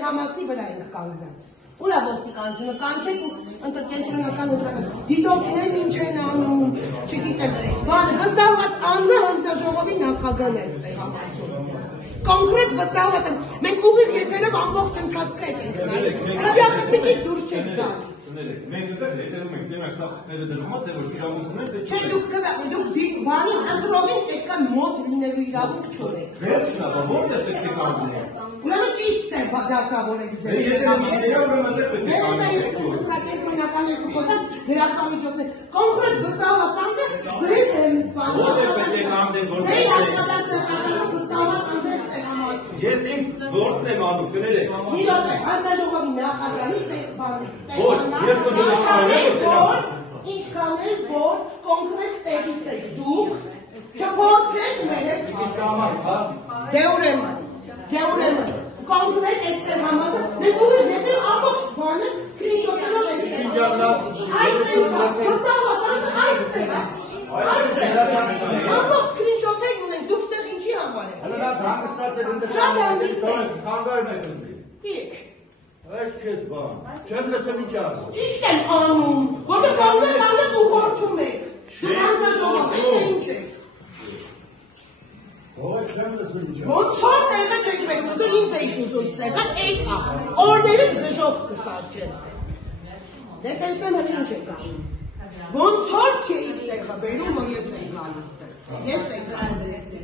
տեղամասի վրա ենք կանգնած։ Ուր է ոստիկանությունը, կանչեք ու ընտրկենտրոնական ընտրական դիտորդներն ինչ են անում, չգիտեմ, բանը վստահված անձը հանձնաժողովի նախագահն է տեղամասում։ Կոնկրետ վստահված են, մենք ուղիղ եթերով ամբողջ ընթացքը ենք նայում, հրավիրախցիկից դուրս չեք գալիս։ Մենք հետևում ենք, դեմ սա խները դրվում է, թե որ իրավունք ունեն, թե չէ, դուք բանին ընտրողին պետք է մոտ լինելու իրավունք չունեք։ Վերջնա, որտեղ պետք է կանգնենք։ Ուրեմն ճիշտ է դասավորեք ձեր։ Կոնկրետ վստահված անձը ձեր Ես իմ գործն եմ անում, կներեք։ Մի րոպե, հանձնաժողովի նախագահի ինչքան էլ որ կոնկրետ տեղից եք դուք, չփոխեք մեր հետ դե ուրեմն, կոնկրետ էստեղ համազը, մենք ուղիղ եթե ամբողջ բանը սկրինշոթերով էստեղ ամբողջ սկրինշոթեր ունենք, դուք ստեղ ինչի համար եք։ Այս քեզ բան, չեմ լսել ինչ ասում։ Ճիշտ եմ անում, որտեղ բաններ ու գործում եք։ Հանձնաժողով եք, ինչ եք։ Ո՞ր չեմ լսել ինչ ասում։ Ոնց որ տեղը չեք մեկ ուզում, ինձ էիք ուզում ստեղած, էյքա, օրներից դժող կսարքեն։ Դե տեսնեմ հենց ինչ եք անում։ Ոնց որ չէիք տեղը բերում, որ ես եք գալիս տեղ։ Ես եք գալիս։